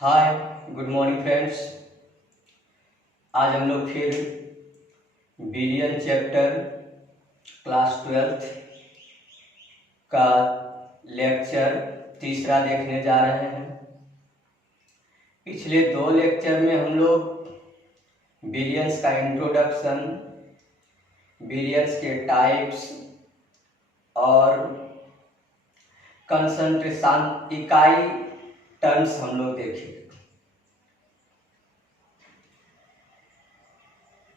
हाय, good morning friends. आज हम लोग फिर बिलियन चैप्टर क्लास 12th का लेक्चर तीसरा देखने जा रहे हैं। पिछले दो लेक्चर में हम लोग बिलियंस का इंट्रोडक्शन, बिलियंस के टाइप्स और कंसंट्रेशन इकाई टर्म्स हम लोग देखे।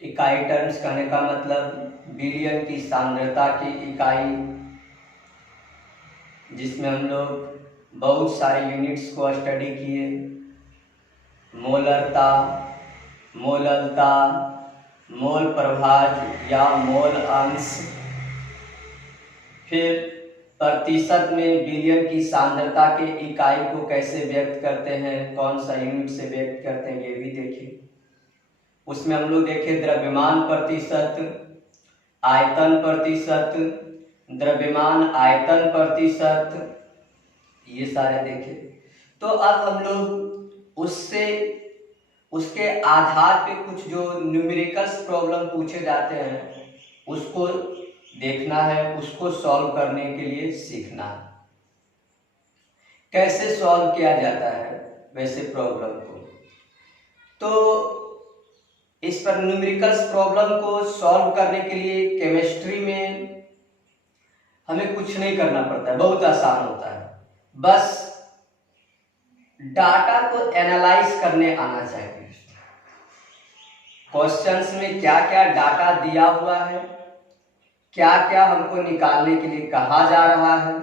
इकाई टर्म्स कहने का मतलब बिलियन की सांद्रता की इकाई, जिसमें हम लोग बहुत सारे यूनिट्स को स्टडी किए। मोलरता, मोललता, मोल प्रभाज या मोल अंश। फिर प्रतिशत में बिलियन की सांद्रता के इकाई को कैसे व्यक्त करते हैं, कौन सा यूनिट से व्यक्त करते हैं, ये भी देखे। उसमें हम लोग देखे द्रव्यमान प्रतिशत, आयतन प्रतिशत, द्रव्यमान आयतन प्रतिशत, ये सारे देखे। तो अब हम लोग उसके आधार पे कुछ जो न्यूमेरिकल्स प्रॉब्लम पूछे जाते हैं उसको देखना है, उसको सॉल्व करने के लिए सीखना है। कैसे सॉल्व किया जाता है वैसे प्रॉब्लम को। तो इस पर न्यूमेरिकल्स प्रॉब्लम को सॉल्व करने के लिए केमिस्ट्री में हमें कुछ नहीं करना पड़ता है, बहुत आसान होता है। बस डाटा को एनालाइज करने आना चाहिए। क्वेश्चंस में क्या क्या डाटा दिया हुआ है, क्या क्या हमको निकालने के लिए कहा जा रहा है,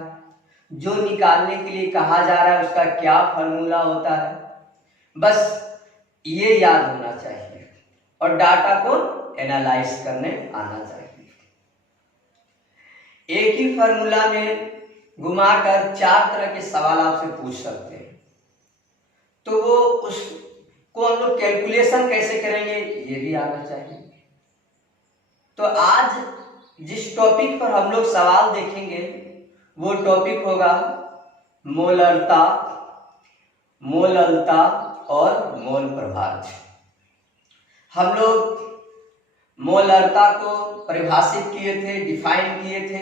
जो निकालने के लिए कहा जा रहा है उसका क्या फॉर्मूला होता है, बस ये याद होना चाहिए और डाटा को एनालाइज करने आना चाहिए। एक ही फॉर्मूला में घुमाकर 4 तरह के सवाल आपसे पूछ सकते हैं, तो वो उसको हम लोग कैलकुलेशन कैसे करेंगे ये भी आना चाहिए। तो आज जिस टॉपिक पर हम लोग सवाल देखेंगे वो टॉपिक होगा मोलरता, मोललता और मोल प्रभाज। हम लोग मोलरता को परिभाषित किए थे, डिफाइन किए थे।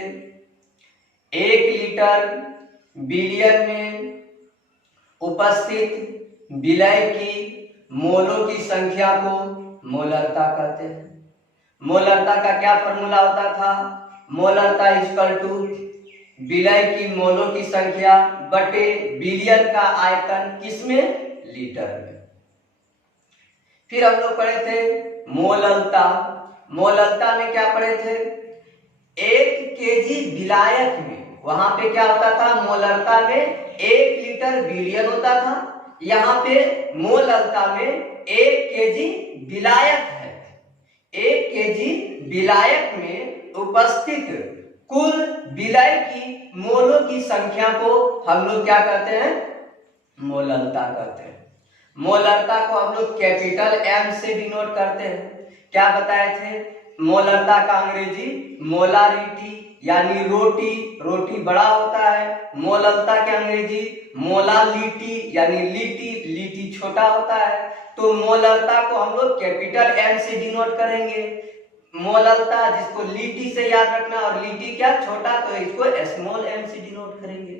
1 लीटर बिलियन में उपस्थित विलय की मोलों की संख्या को मोलरता कहते हैं। मोलरता का क्या फॉर्मूला होता था? मोलरता इक्वल टू विलय की मोलों की संख्या बटे बिलियन का आयतन, किसमें? लीटर में। फिर हम लोग पढ़े थे मोललता। मोललता में क्या पढ़े थे? 1 केजी विलायक में, वहां पे क्या होता था? मोलरता में 1 लीटर बिलियन होता था, यहाँ पे मोललता में 1 केजी विलायक है। 1 केजी विलायक में उपस्थित कुल विलय की मोलों की संख्या को हम लोग क्या कहते हैं? मोललता कहते हैं। मोलरता को हम लोग कैपिटल M से डिनोट करते हैं। क्या बताए थे? मोलरता का अंग्रेजी मोलारिटी यानी रोटी, रोटी बड़ा होता है। मोललता के अंग्रेजी मोलालिटी यानी लीटी, लीटी छोटा होता है। तो मोलरता को हम लोग कैपिटल M से डिनोट करेंगे। मोललता जिसको लीटी से याद रखना, और लीटी क्या? छोटा, तो इसको स्मॉल m से डिनोट करेंगे।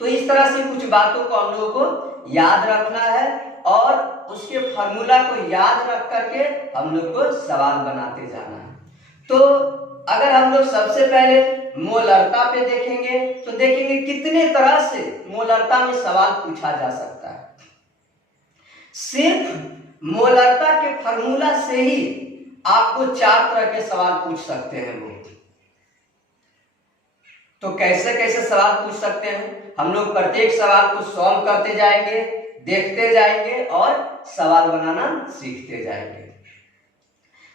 तो इस तरह से कुछ बातों को हम लोगों को याद रखना है और उसके फॉर्मूला को याद रख करके हम लोग को सवाल बनाते जाना है। तो अगर हम लोग सबसे पहले मोलरता पे देखेंगे तो देखेंगे कितने तरह से मोलरता में सवाल पूछा जा सकता है। सिर्फ मोलरता के फॉर्मूला से ही आपको 4 तरह के सवाल पूछ सकते हैं लोग। तो कैसे कैसे सवाल पूछ सकते हैं? हम लोग प्रत्येक सवाल को सॉल्व करते जाएंगे, देखते जाएंगे और सवाल बनाना सीखते जाएंगे।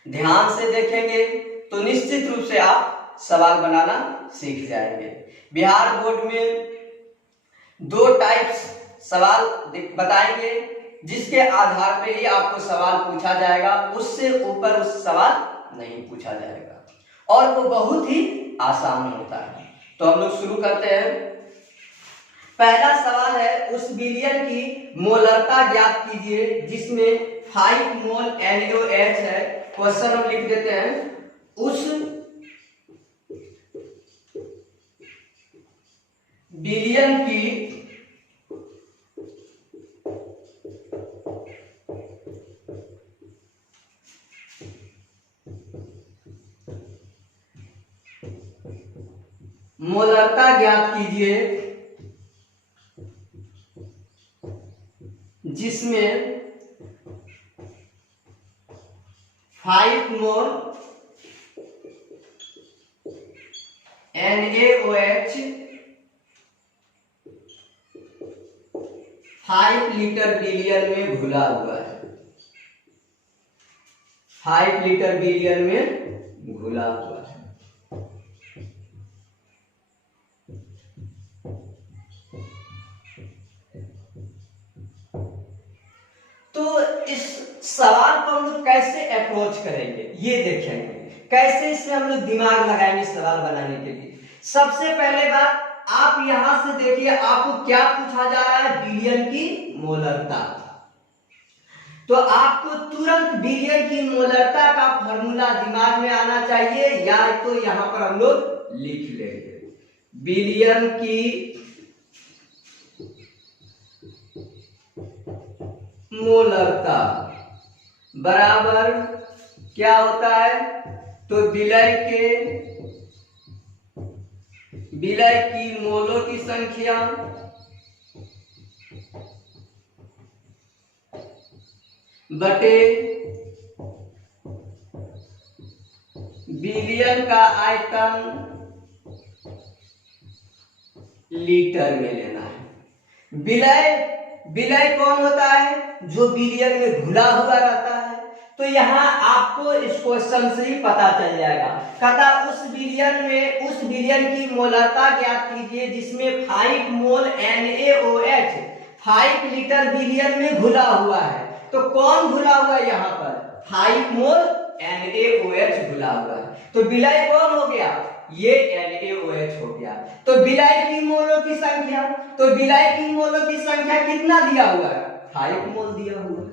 ध्यान से देखेंगे तो निश्चित रूप से आप सवाल बनाना सीख जाएंगे। बिहार बोर्ड में 2 टाइप्स सवाल बताएंगे जिसके आधार पे ही आपको सवाल पूछा जाएगा, उससे ऊपर उस सवाल नहीं पूछा जाएगा और वो बहुत ही आसान होता है। तो हम लोग शुरू करते हैं। पहला सवाल है उस विलयन की मोलरता ज्ञात कीजिए जिसमें 5 मोल NaOH है। क्वेश्चन हम लिख देते हैं, उस विलयन की मोलरता ज्ञात कीजिए जिसमें 5 मोल NaOH 5 लीटर विलयन में घुला हुआ है। 5 लीटर विलयन में घुला हुआ है। तो इस सवाल को हम लोग कैसे अप्रोच करेंगे ये देखेंगे, कैसे इसमें हम लोग दिमाग लगाएंगे सवाल बनाने के लिए। सबसे पहले बात आप यहां से देखिए, आपको क्या पूछा जा रहा है, विलयन की मोलरता। तो आपको तुरंत विलयन की मोलरता का फॉर्मूला दिमाग में आना चाहिए, या तो यहां पर हम लोग लिख लेंगे विलयन की मोलरता बराबर क्या होता है, तो विलय की मोलों की संख्या बटे विलयन का आयतन लीटर में लेना है। विलय कौन होता है, जो विलयन में घुला हुआ रहता है। तो यहाँ आपको इस क्वेश्चन से ही पता चल जाएगा। कहता उस विलयन की मोलरता ज्ञात कीजिए जिसमें 5 मोल NaOH 5 लीटर विलयन में घुला हुआ है। तो कौन घुला हुआ है, यहाँ पर 5 मोल NaOH घुला हुआ है। तो विलय कौन हो गया, ये NaOH हो गया। तो विलय की मोलों की संख्या, तो विलय की मोलों की संख्या कितना दिया हुआ है, 5 मोल दिया हुआ है।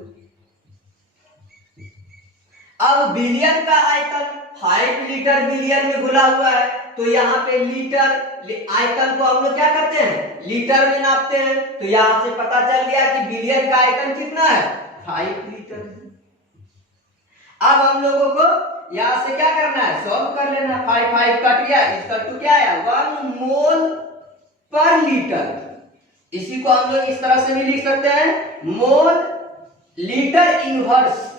अब विलयन का आयतन 5 लीटर विलयन में घुला हुआ है, तो यहाँ पे लीटर आयतन को हम लोग क्या करते हैं, लीटर में नापते हैं। तो यहाँ से पता चल गया कि विलयन का आयतन कितना है, 5 लीटर है। अब हम लोगों को यहां से क्या करना है, सॉल्व कर लेना। 5 कट गया, इसका टू क्या है, 1 मोल पर लीटर। इसी को हम लोग इस तरह से भी लिख सकते हैं, मोल लीटर इनवर्स,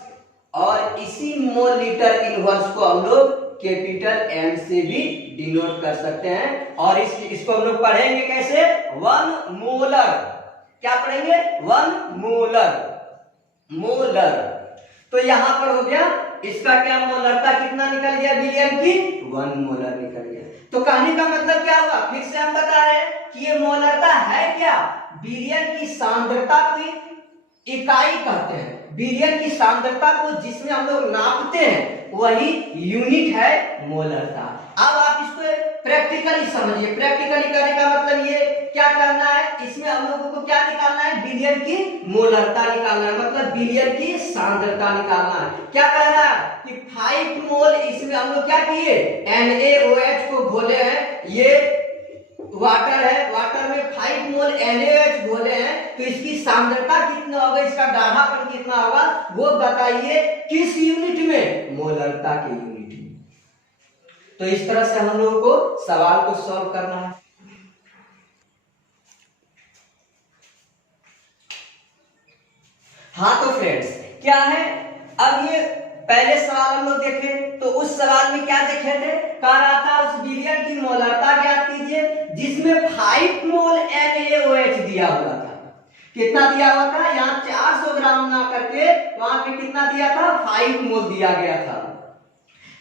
और इसी मोल लीटर इनवर्स को हम लोग कैपिटल M से भी डिनोट कर सकते हैं। और इसको हम लोग पढ़ेंगे कैसे, 1 मोलर। क्या पढ़ेंगे, 1 मोलर। तो यहां पर हो गया, इसका क्या मोलरता कितना निकल गया, विलयन की 1 मोलर निकल गया। तो कहने का मतलब क्या हुआ, फिर से हम बता रहे हैं कि ये मोलरता है क्या, विलयन की सांद्रता को इकाई कहते हैं। विलयन की सांद्रता को जिसमें हम लोग नापते हैं वही यूनिट है मोलरता। अब आप इसको प्रैक्टिकली समझिए। प्रैक्टिकली करने का मतलब ये क्या करना है, इसमें हम लोगों को क्या निकालना है, विलयन की मोलरता निकालना है, मतलब विलयन की सांद्रता निकालना है। क्या कहना है कि 5 मोल, इसमें हम लोग क्या किए, NaOH को घोले हैं, ये वाटर है, वाटर में 5 मोल NaOH घोले हैं, तो इसकी सांद्रता कितना होगा, इसका गाढ़ापन कितना होगा, वो बताइए किस यूनिट में, मोलरता के यूनिट में। तो इस तरह से हम लोगों को सवाल को सॉल्व करना है। हाँ तो फ्रेंड्स क्या है, अब ये पहले सवाल हम लोग देखे, तो उस सवाल में क्या देखे थे, कह रहा था उस विलयन की मोलरता ज्ञात कीजिए जिसमें 5 मोल NaOH दिया हुआ था। कितना दिया हुआ था, यहाँ 400 ग्राम ना करके वहां पे कितना दिया था, 5 मोल दिया गया था।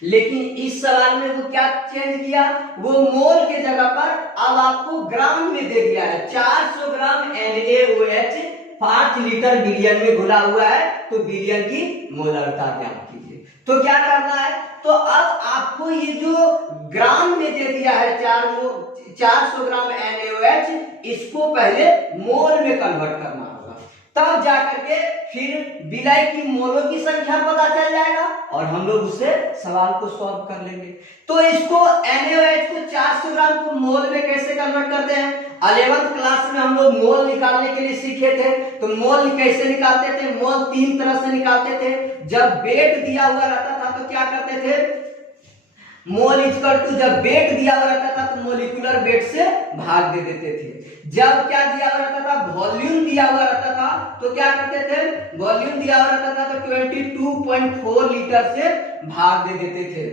लेकिन इस सवाल में वो क्या चेंज किया, वो मोल के जगह पर अब आपको ग्राम में दे दिया है। 400 ग्राम NaOH 5 लीटर बिलियन में घुला हुआ है, तो बिलियन की मोलरता ज्ञात कीजिए। तो क्या करना है, तो अब आपको ये जो ग्राम में दे दिया है 400 ग्राम NaOH, इसको पहले मोल में कन्वर्ट करना होगा, तब जाकर के फिर विलय की मोलों की संख्या पता चल जाएगा और हम लोग उससे सवाल को सॉल्व कर लेंगे। तो इसको NaOH को 400 ग्राम को मोल में कैसे कन्वर्ट करते हैं, 11th क्लास में हम लोग मोल निकालने के लिए सीखे थे। तो मोल कैसे निकालते थे, मोल 3 तरह से निकालते थे। जब वेट दिया हुआ रहता था तो क्या करते थे, मोल इक्वल टू, जब वेट दिया हुआ रहता था तो मोलिकुलर वेट से भाग दे देते थे। जब क्या दिया हुआ रहता था, वॉल्यूम दिया हुआ रहता था, तो क्या करते थे, वॉल्यूम दिया हुआ रहता था तो 22.4 लीटर से भाग दे देते थे।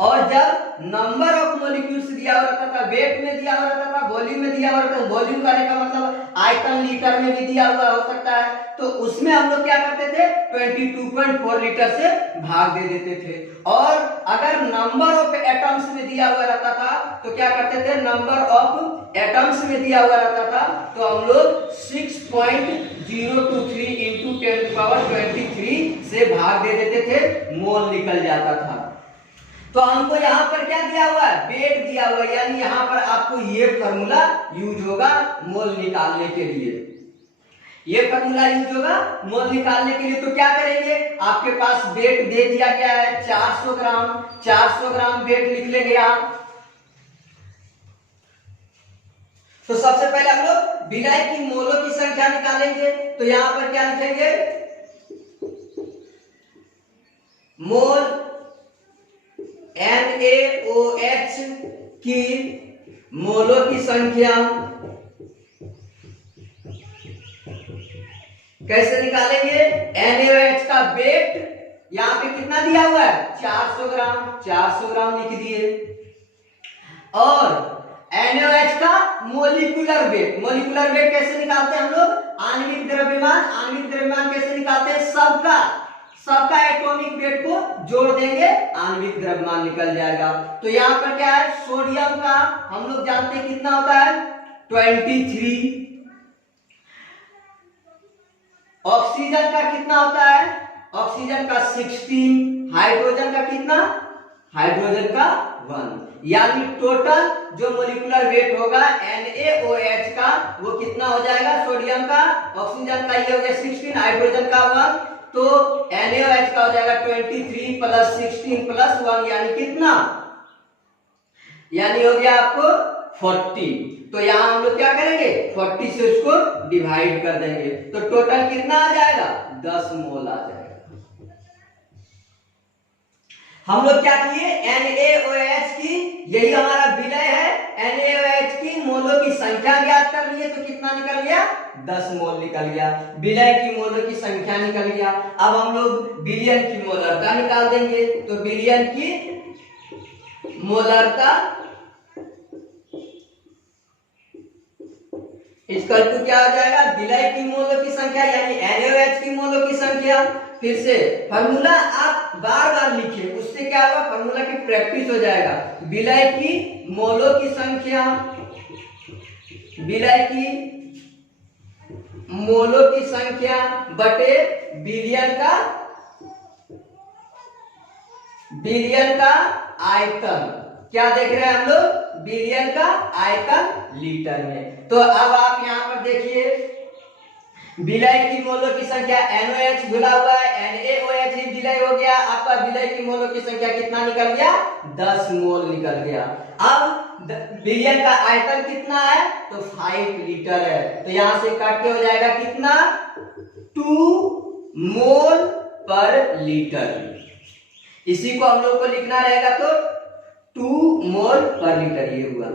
और जब नंबर ऑफ मॉलिक्यूल्स दिया हुआ रहता था, वेट में दिया हुआ रहता था, वॉल्यूम में दिया हुआ रहता था, वॉल्यूम करने का मतलब आयतन लीटर में भी दिया हुआ हो सकता है, तो उसमें हम लोग क्या करते थे, 22.4 लीटर से भाग दे देते थे। और अगर नंबर ऑफ एटम्स में दिया हुआ रहता था तो क्या करते थे, नंबर ऑफ एटम्स में दिया हुआ रहता था तो हम लोग 6.023 इंटू 10⁻23 से भाग दे देते थे, मोल निकल जाता था। तो हमको यहाँ पर क्या दिया हुआ है, वेट दिया हुआ है, यानी यहाँ पर आपको ये फार्मूला यूज होगा मोल निकालने के लिए। ये फार्मूला यूज होगा मोल निकालने के लिए। तो क्या करेंगे, आपके पास वेट दे दिया गया है 400 ग्राम, 400 ग्राम वेट लिख लेंगे आप। तो सबसे पहले हम लोग विलय की मोलों की संख्या निकालेंगे। तो यहां पर क्या लिखेंगे, मोल NaOH की मोलों की संख्या कैसे निकालेंगे, NaOH का वेट यहां पे कितना दिया हुआ है, 400 ग्राम, 400 ग्राम लिख दिए। और NaOH का मोलिकुलर वेट, मोलिकुलर वेट कैसे निकालते हैं हम लोग, आणविक द्रव्यमान, आणविक द्रव्यमान कैसे निकालते हैं, सबका एटॉमिक वेट को जोड़ देंगे, आणविक द्रव्यमान निकल जाएगा। तो यहां पर क्या है, सोडियम का हम लोग जानते हैं कितना होता है, 23। ऑक्सीजन का कितना होता है, ऑक्सीजन का 16। हाइड्रोजन का कितना, हाइड्रोजन का 1। यानी टोटल जो मोलिकुलर वेट होगा NaOH का वो कितना हो जाएगा, सोडियम का, ऑक्सीजन का ये हो गया 16, हाइड्रोजन का 1, तो NaOH का हो जाएगा 23 प्लस 16 प्लस 1, यानी कितना, यानी हो गया आपको 40। तो यहां हम लोग क्या करेंगे, 40 से उसको डिवाइड कर देंगे, तो टोटल कितना आ जाएगा, 10 मोल आ जाएगा। हम लोग क्या किए, NaOH की, यही हमारा विलय है, NaOH की मोलों की संख्या ज्ञात कर लिए, तो कितना निकल गया, 10 मोल निकल गया। विलय की मोलों की संख्या निकल गया। अब हम लोग विलयन की मोलरता निकाल देंगे। तो विलयन की मोलरता इसका तो क्या हो जाएगा, विलय की मोलों की संख्या यानी NaOH की मोलों की संख्या। फिर से फार्मूला आप बार बार लिखिए, उससे क्या होगा, फार्मूला की प्रैक्टिस हो जाएगा। विलय की मोलों की संख्या, विलय की मोलों की संख्या बटे विलयन का आयतन। क्या देख रहे हैं हम लोग, विलयन का आयतन लीटर में। तो अब आप यहां पर देखिए, विलय की मोलों की संख्या NaOH घुला हुआ है, NaOH ही विलय हो गया, आपका विलय की मोलों की संख्या कितना निकल गया, 10 मोल निकल गया। अब विलयन का आयतन कितना है, तो 5 लीटर है, तो यहां से काट के हो जाएगा कितना, 2 मोल पर लीटर। इसी को हम लोग को लिखना रहेगा, तो 2 मोल पर लीटर ये हुआ।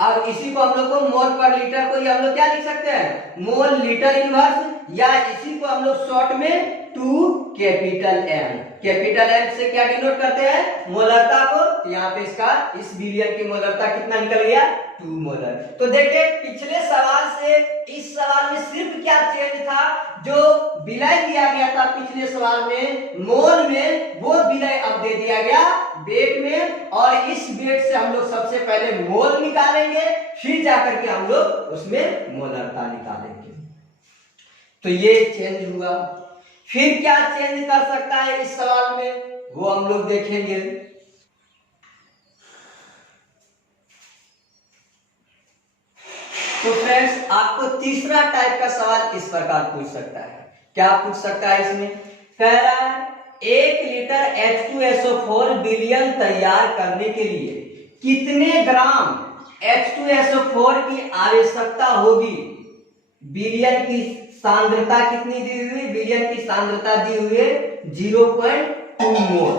अब इसी को हम लोग को मोल पर लीटर को हम लोग क्या लिख सकते हैं, मोल लीटर इनवर्स, या इसी को हम लोग शॉर्ट में 2 कैपिटल M, कैपिटल M से क्या डिनोट करते हैं, मोलरता को। तो यहाँ पे इसका, इस विलयन की मोलरता कितना निकल गया, 2 मोलर। तो देखिए पिछले सवाल से इस सवाल में सिर्फ क्या चेंज था, जो विलय दिया गया था पिछले सवाल में मोल में, वो विलय अब दे दिया गया वेट में, और इस वेट से हम लोग सबसे पहले मोल निकालेंगे, फिर जाकर के हम लोग उसमें मोलरता निकालेंगे। तो ये चेंज हुआ। फिर क्या चेंज कर सकता है इस सवाल में, वो हम लोग देखेंगे। तो फ्रेंड्स, आपको तीसरा टाइप का सवाल इस प्रकार पूछ सकता है। क्या पूछ सकता है इसमें, कह रहा है 1 लीटर H2SO4 विलयन तैयार करने के लिए कितने ग्राम H2SO4 की आवश्यकता होगी। विलयन की सांद्रता कितनी दी हुई, विलयन की सांद्रता दी हुई है 0.2 मोल।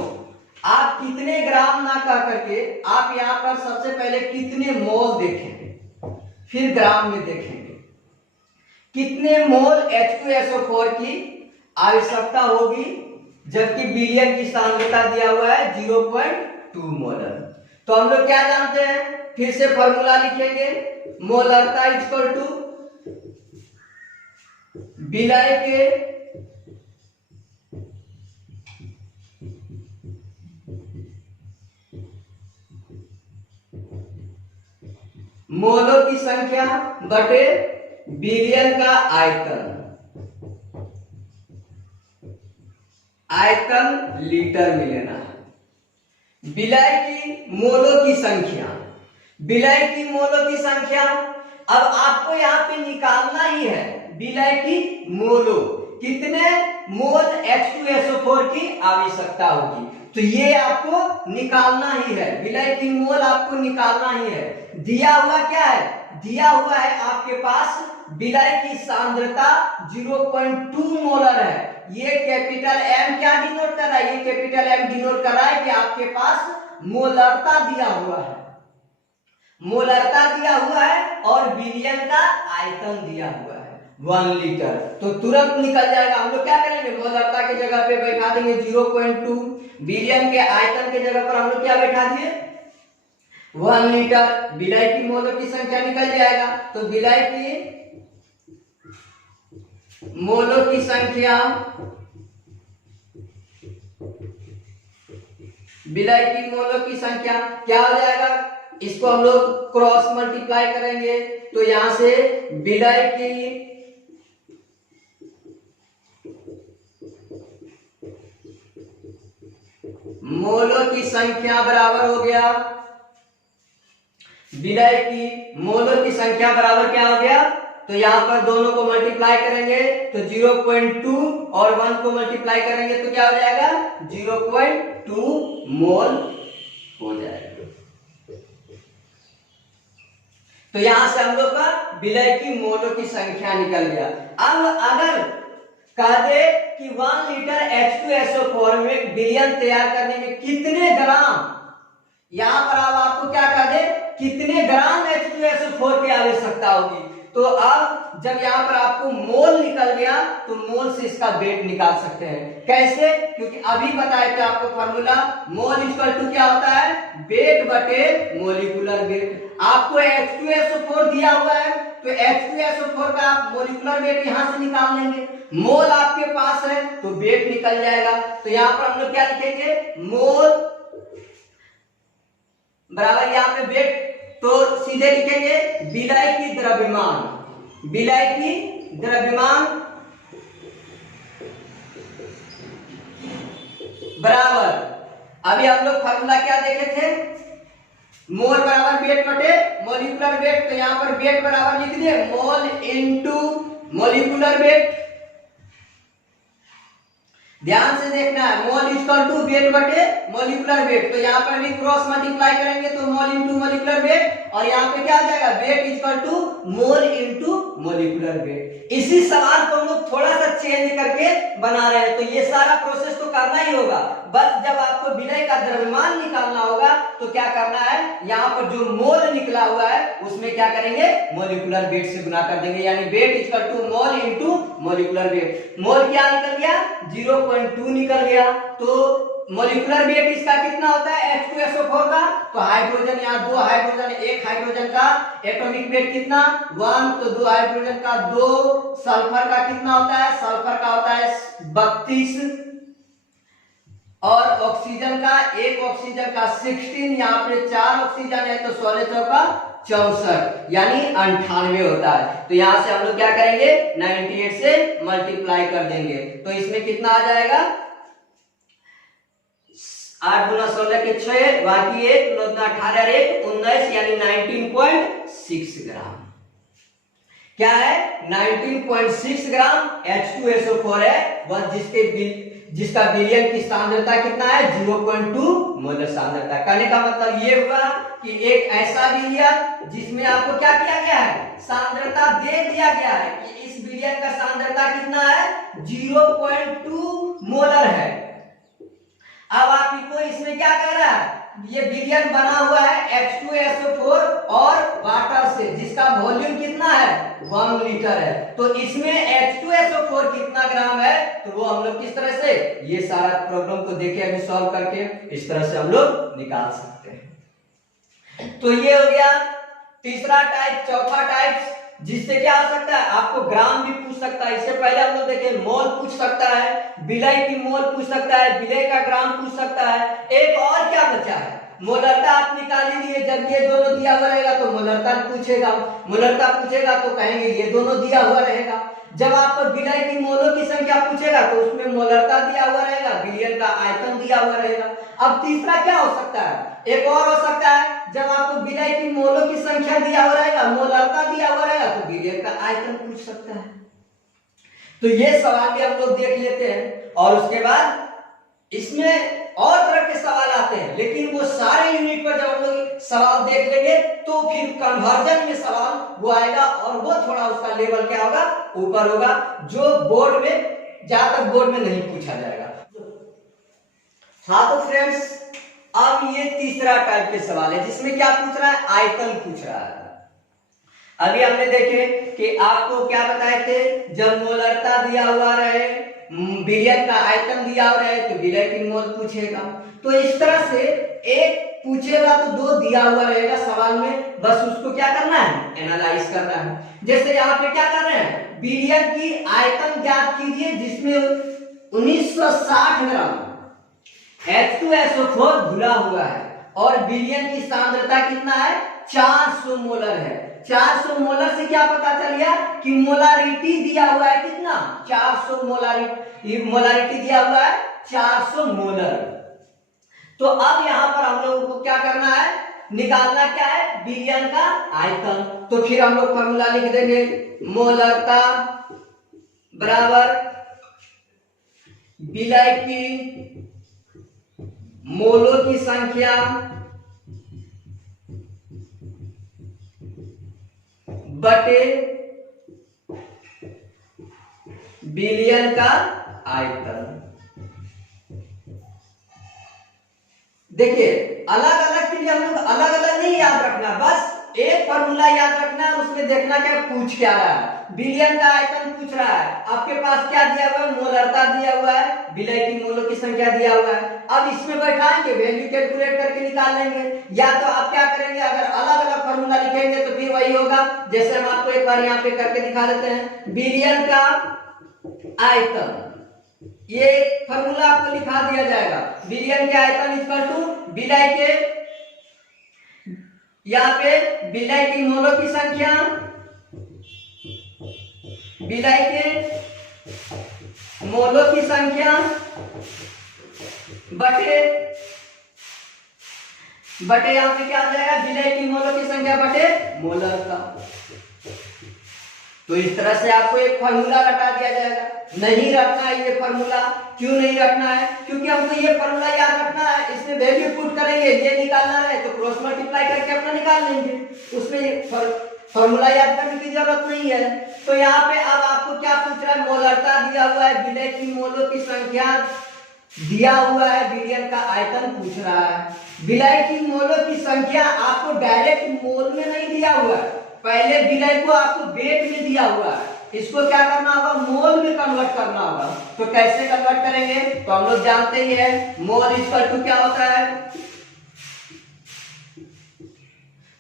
आप कितने ग्राम ना कह करके आप यहां पर सबसे पहले कितने मोल देखेंगे, फिर ग्राम में देखेंगे कितने मोल H2SO4 की आवश्यकता होगी, जबकि विलयन की सांद्रता दिया हुआ है 0.2 मोलर। तो हम लोग क्या जानते हैं, फिर से फॉर्मूला लिखेंगे, मोलरता इक्वल टू विलय के मोलों की संख्या बटे विलयन का आयतन, आयतन लीटर में लेना है। विलय की मोलों की संख्या, विलय की मोलों की संख्या, अब आपको यहां पे निकालना ही है विलय की मोलों, कितने मोल H2SO4 की आवश्यकता होगी, तो ये आपको निकालना ही है, विलय की मोल आपको निकालना ही है। दिया हुआ क्या है, दिया हुआ है आपके पास विलय की सांद्रता 0.2 मोलर है। ये कैपिटल M क्या डिनोट कर रहा है, ये कैपिटल M डिनोट कर रहा है कि आपके पास मोलरता दिया हुआ है, मोलरता दिया हुआ है और विलयन का आयतन दिया हुआ है 1 लीटर। तो तुरंत निकल जाएगा। हम लोग क्या करेंगे, मोलरता की जगह पे बैठा देंगे 0.2, विलयन के आयतन के जगह पर हम लोग क्या बैठा दिए 1 लीटर, विलय की मोलों की संख्या निकल जाएगा। तो विलय की मोलों की संख्या, विलय की मोलों की संख्या क्या हो जाएगा, इसको हम लोग क्रॉस मल्टीप्लाई करेंगे तो यहां से विलय की मोलों की संख्या बराबर हो गया, विलय की मोलों की संख्या बराबर क्या हो गया, तो यहां पर दोनों को मल्टीप्लाई करेंगे तो 0.2 और 1 को मल्टीप्लाई करेंगे तो क्या हो जाएगा 0.2 मोल हो जाएगा। तो यहां से हम लोग का विलय की मोलों की संख्या निकल गया। अब अगर कह दे कि 1 लीटर H2SO4 में विलयन तैयार करने में कितने ग्राम, यहां पर अब आपको क्या कह दे कितने ग्राम H2SO4 की आवश्यकता होगी, तो अब जब यहां पर आपको मोल निकल गया तो मोल से इसका वेट निकाल सकते हैं। कैसे, क्योंकि अभी बताए थे आपको फॉर्मूला, मोल इक्वल टू क्या होता है वेट बटे मोलिकुलर वेट। आपको H2SO4 दिया हुआ है तो H2SO4 का आप मोलिकुलर वेट यहां से निकाल लेंगे, मोल आपके पास है तो वेट निकल जाएगा। तो यहां पर हम लोग क्या लिखेंगे, मोल बराबर यहां पे वेट, तो सीधे लिखेंगे विलय की द्रव्यमान, विलय की द्रव्यमान बराबर, अभी हम लोग फॉर्मूला क्या देखे थे, मोल बराबर वेट बटे मोलिकुलर वेट, तो यहां पर वेट बराबर लिख दिए मोल इनटू मोलिकुलर वेट। ध्यान से देखना है, मोल इक्वल टू वेट बटे मोलिकुलर वेट, तो यहाँ पर भी क्रॉस मल्टीप्लाई करेंगे तो मोल इनटू मोलिकुलर वेट, और यहाँ पे क्या आ जाएगा weight equal to mole into molecular weight. इसी सवाल को हम लोग थोड़ा सा चेंज करके बना रहे हैं, तो ये सारा प्रोसेस तो करना ही होगा, बस जब आपको विलय का द्रव्यमान निकालना होगा तो क्या करना है, यहाँ पर जो मोल निकला हुआ है उसमें क्या करेंगे मोलिकुलर वेट से गुना कर देंगे, यानी weight equal to mole into molecular weight. Mole क्या निकल गया 0.2 निकल गया, तो मोलिकुलर वेट इसका कितना होता है H2SO4 का, तो हाइड्रोजन यहाँ 2 हाइड्रोजन, एक हाइड्रोजन का एटॉमिक वेट कितना 1, तो 2 हाइड्रोजन का 2, सल्फर का कितना होता है, सल्फर का होता है 32, और ऑक्सीजन का, एक ऑक्सीजन का 16, यहाँ पे 4 ऑक्सीजन है तो 16 चौका 64 यानी 98 होता है। तो यहां से हम लोग क्या करेंगे, 98 से मल्टीप्लाई कर देंगे। तो इसमें कितना आ जाएगा, 8 गुना 16 के 6, बाकी 1 18 1 19 यानी 19.6 ग्राम। क्या है, 19.6 ग्राम H2SO4 है वह जिसका विलयन की सांद्रता कितना है, 0.2 मोलर सांद्रता। कहने का मतलब ये हुआ कि एक ऐसा विलयन जिसमें आपको क्या किया गया है, सांद्रता दे दिया गया है कि इस विलयन का सांद्रता कितना है, 0.2 मोलर है। अब आपको इसमें क्या कह रहा है, ये विलयन बना हुआ है H2SO4 और वाटर से जिसका वॉल्यूम कितना है, 1 लीटर है। तो इसमें H2SO4 कितना ग्राम है, तो वो हम लोग किस तरह से ये सारा प्रॉब्लम को देखे अभी सॉल्व करके इस तरह से हम लोग निकाल सकते हैं। तो ये हो गया तीसरा टाइप। चौथा टाइप जिससे क्या हो सकता है, आपको ग्राम भी पूछ सकता है। इससे पहले हम लोग देखे मोल पूछ सकता है, विलय की मोल पूछ सकता है, विलय का ग्राम पूछ सकता है। एक और क्या बचा है, मोलरता आप निकाल ही लिए। जब ये दोनों दिया हुआ रहेगा तो मोलरता पूछेगा, मोलरता पूछेगा तो कहेंगे ये दोनों दिया हुआ रहेगा। जब आपको विलय की मोलों की संख्या पूछेगा तो उसमें मोलरता दिया हुआ रहेगा, विलयन का आयतन दिया हुआ रहेगा। अब तीसरा क्या हो सकता है, एक और हो सकता है, जब आपको विलय की मोलों की संख्या दिया हुआ रहेगा, मोलरता दिया हुआ रहेगा, तो विलयन का आयतन पूछ सकता है। तो ये सवाल भी हम लोग देख लेते हैं और उसके बाद इसमें और तरह के सवाल आते हैं, लेकिन वो सारे यूनिट पर जब हम लोग सवाल देख लेंगे तो फिर कन्वर्जन में सवाल वो आएगा और वो थोड़ा उसका लेवल क्या होगा, ऊपर होगा, जो बोर्ड में जहां तक बोर्ड में नहीं पूछा जाएगा। हाँ तो फ्रेंड्स, अब ये तीसरा टाइप के सवाल है जिसमें क्या पूछ रहा है, आयतन पूछ रहा है। अभी हमने देखे कि आपको क्या बताए थे, जब मोलरता दिया हुआ रहे, विलयन का आयतन दिया हुआ रहे, तो विलय की मोल पूछेगा। तो इस तरह से एक पूछेगा तो दो दिया हुआ रहेगा सवाल में, बस उसको क्या करना है, एनालाइज करना है। जैसे यहाँ पे क्या कर रहे हैं, विलयन की आयतन ज्ञात कीजिए जिसमें 1960 ग्राम H2SO4 घुला हुआ है और विलयन की सांद्रता कितना है, 400 मोलर है। 400 मोलर से क्या पता चल गया कि मोलारिटी दिया हुआ है कितना, 400 मोलारिटी दिया हुआ है 400 मोलर। तो अब यहां पर हम लोगों को क्या करना है, निकालना क्या है, विलयन का आयतन। तो फिर हम लोग फॉर्मूला लिख देंगे, मोलरता बराबर विलय की मोलों की संख्या बटे विलयन का आयतन। देखिए अलग अलग के लिए हम लोग अलग अलग नहीं याद रखना, बस एक फॉर्मूला याद रखना है, उसमें देखना क्या पूछ क्या रहा है। विलयन का आयतन पूछ रहा है, आपके पास क्या दिया हुआ है, मोलरता दिया हुआ है, विलय की मोलों की संख्या दिया हुआ है। अब इसमें बैठाएंगे, वैल्यू कैलकुलेट करके निकाल लेंगे, या तो आप क्या करेंगे, अगर अलग अलग फॉर्मूला लिखेंगे तो फिर वही होगा। जैसे हम आपको एक बार यहाँ पे करके दिखा देते हैं, विलयन का आयतन, ये फॉर्मूला आपको लिखा दिया जाएगा, विलयन के आयतन इक्वल टू विलय के, यहाँ पे विलय की मोलों की संख्या, विलय के मोलों की संख्या बटे यहाँ पे क्या आ जाएगा, विलय की मोलों की संख्या बटे मोलरता। तो इस तरह से आपको एक फार्मूला रटा दिया जाएगा। नहीं रखना है ये फार्मूला, क्यों नहीं रखना है, क्योंकि हमको ये फार्मूला याद रखना है, इसमें वैल्यू पुट करेंगे, ये निकालना है तो क्रॉस मल्टीप्लाई करके अपना निकाल लेंगे, उसमें फार्मूला याद करने की जरूरत नहीं है। तो यहाँ पे अब आपको क्या पूछ रहा है, मोलरता दिया हुआ है, विलय की मोलों की संख्या दिया हुआ है, विलयन का आयतन पूछ रहा है। विलय की मोलों की संख्या आपको डायरेक्ट मोल में नहीं दिया हुआ है, पहले विलय को आपको वेट में दिया हुआ है, इसको क्या करना होगा, मोल में कन्वर्ट करना होगा। तो कैसे कन्वर्ट करेंगे, तो हम लोग जानते ही हैं मोल इक्वल टू क्या होता है।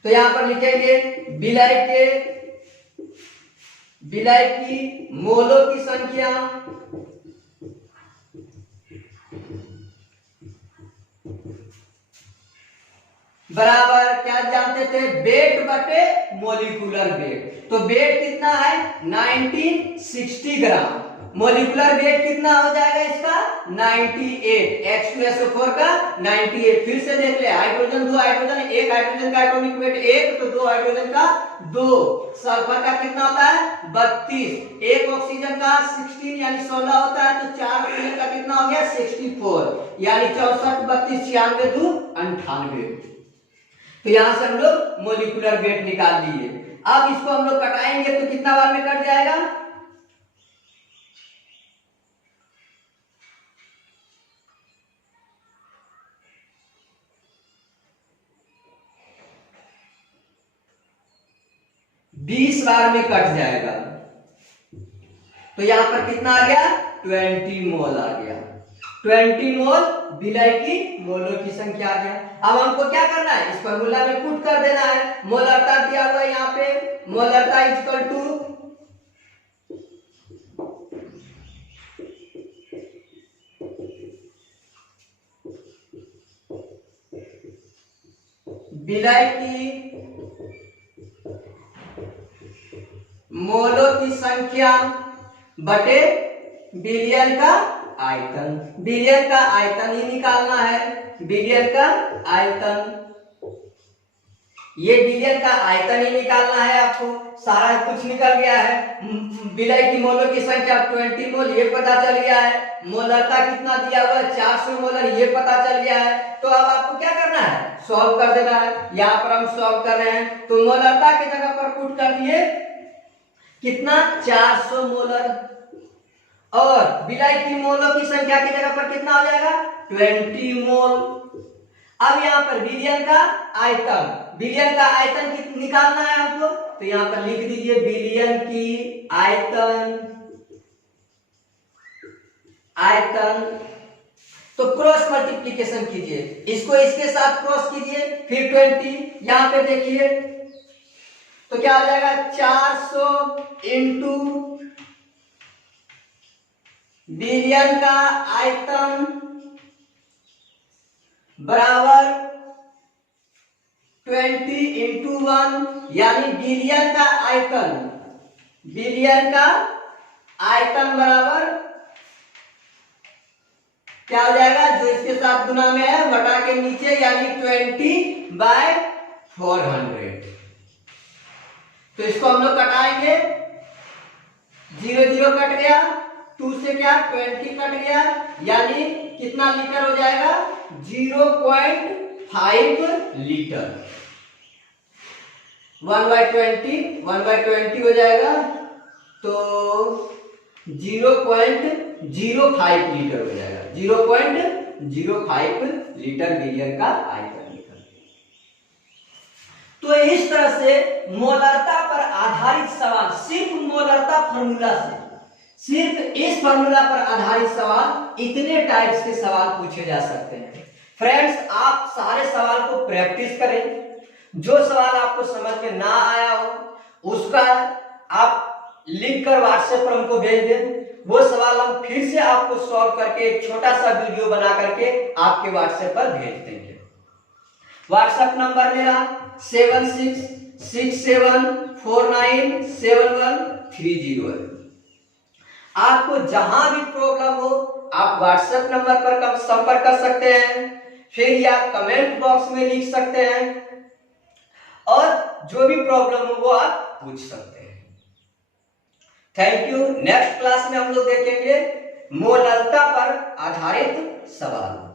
तो यहां पर लिखेंगे विलय की मोलों की संख्या बराबर क्या जानते थे, वेट बटे मोलिकुलर वेट। तो वेट कितना है 1960 ग्राम, मोलिकुलर वेट कितना हो जाएगा इसका 98, H2SO4 का 98। फिर से देख ले, हाइड्रोजन दो हाइड्रोजन, एक हाइड्रोजन का एटॉमिक वेट एक, तो दो हाइड्रोजन का दो, सल्फर का कितना होता है 32, एक ऑक्सीजन का 16 यानी 16 होता है, तो चार ऑक्सीजन का कितना हो गया 64, यानी 64 32 96 2 98। तो यहां से हम लोग मोलिकुलर वेट निकाल लिए। अब इसको हम लोग कटाएंगे तो कितना बार में कट जाएगा, बीस बार में कट जाएगा। तो यहां पर कितना आ गया 20 मोल आ गया, 20 मोल विलय की मोलों की संख्या आ गया। अब हमको क्या करना है, इस फॉर्मूला में पुट कर देना है। मोलरता दिया हुआ है यहाँ पे, मोलरता इक्वल टू विलय की मोलों की संख्या बटे बिलियन का आयतन। बिलियन का आयतन ही निकालना है, बिलियन का आयतन, ये बिलियन का आयतन ही निकालना है आपको। सारा कुछ निकल गया है, विलय की मोलों की संख्या 20 मोल ये पता चल गया है, मोलरता कितना दिया हुआ है 400 मोलर ये पता चल गया है। तो अब आपको क्या करना है, सॉल्व कर देना है। यहाँ पर हम सॉल्व कर रहे हैं, तो मोलरता की जगह पर पुट कर दिए कितना 400 मोलर, और विलय की मोलों की संख्या की जगह पर कितना हो जाएगा 20 मोल। अब यहाँ पर विलियन का आयतन, विलियन का आयतन निकालना है आपको, तो यहाँ पर लिख दीजिए विलियन की आयतन, आयतन। तो क्रॉस मल्टीप्लीकेशन कीजिए, इसको इसके साथ क्रॉस कीजिए, फिर 20, यहां पे देखिए तो क्या आ जाएगा 400 इंटू बिलियन का आयतन बराबर 20 इंटू 1, यानी बिलियन का आयतन, बिलियन का आयतन बराबर क्या हो जाएगा, जो इसके साथ गुना में है बटा के नीचे, यानी 20/400। तो इसको हम लोग कटाएंगे, 0 0 कट गया, 2 से क्या 20 कट गया, यानी कितना लीटर हो जाएगा 0.5 लीटर। 1/20 हो जाएगा, तो 0.05 लीटर हो जाएगा, 0.05 लीटर बिलियन का आयतन। तो इस तरह से मोलरता पर आधारित सवाल, सिर्फ मोलरता फॉर्मूला से, सिर्फ इस फॉर्मूला पर आधारित सवाल, इतने टाइप्स के सवाल पूछे जा सकते हैं। फ्रेंड्स, आप सारे सवाल को प्रैक्टिस करें, जो सवाल आपको समझ में ना आया हो उसका आप लिख कर व्हाट्सएप पर हमको भेज दें, वो सवाल हम फिर से आपको सॉल्व करके एक छोटा सा वीडियो बना करके आपके व्हाट्सएप पर भेज देंगे। व्हाट्सएप नंबर मेरा 7667497130 है। आपको जहां भी प्रॉब्लम हो आप व्हाट्सएप नंबर पर संपर्क कर सकते हैं, फिर या कमेंट बॉक्स में लिख सकते हैं, और जो भी प्रॉब्लम हो वो आप पूछ सकते हैं। Thank you. नेक्स्ट क्लास में हम लोग देखेंगे मोलरता पर आधारित सवाल।